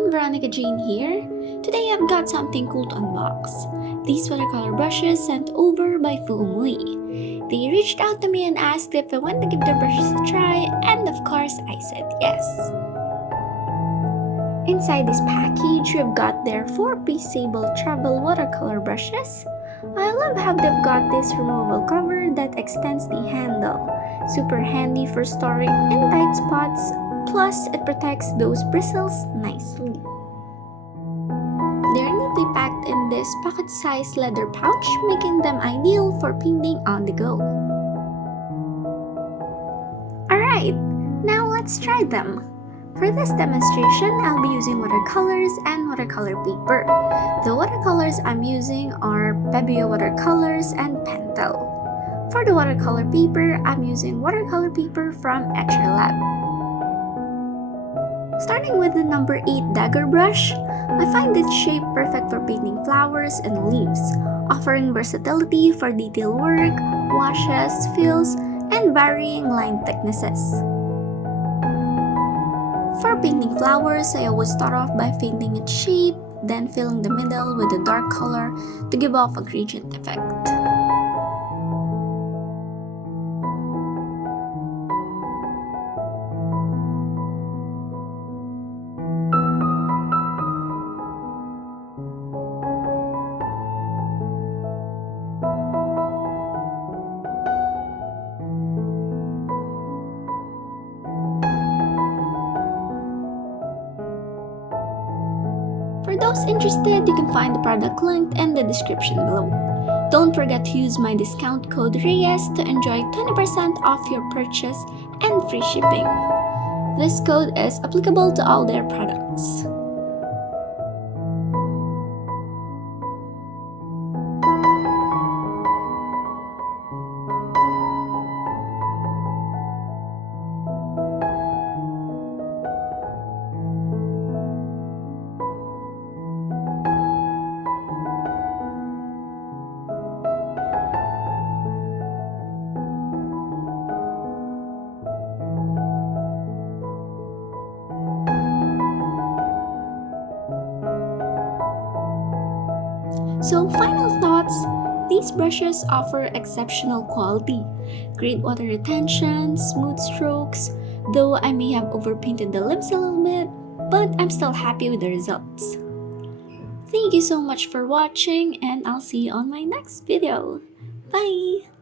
everyone, Veronica Jane here. Today I've got something cool to unbox. These watercolor brushes sent over by Fuumuui. They reached out to me and asked if I want to give their brushes a try, and of course I said yes. Inside this package, we've got their 4-piece Sable travel watercolor brushes. I love how they've got this removable cover that extends the handle. Super handy for storing in tight spots, plus it protects those bristles nicely. They're neatly packed in this pocket-sized leather pouch, making them ideal for painting on the go. Alright, now let's try them. For this demonstration, I'll be using watercolors and watercolor paper. The watercolors I'm using are Pebeo watercolors and Pentel. For the watercolor paper, I'm using watercolor paper from Etchr Lab. Starting with the number 8 dagger brush, I find its shape perfect for painting flowers and leaves, offering versatility for detail work, washes, fills, and varying line thicknesses. For painting flowers, I always start off by painting its shape, then filling the middle with a dark color to give off a gradient effect. For those interested, you can find the product linked in the description below. Don't forget to use my discount code REYES to enjoy 20% off your purchase and free shipping. This code is applicable to all their products. So final thoughts, these brushes offer exceptional quality, great water retention, smooth strokes, though I may have overpainted the lips a little bit, but I'm still happy with the results. Thank you so much for watching, and I'll see you on my next video. Bye!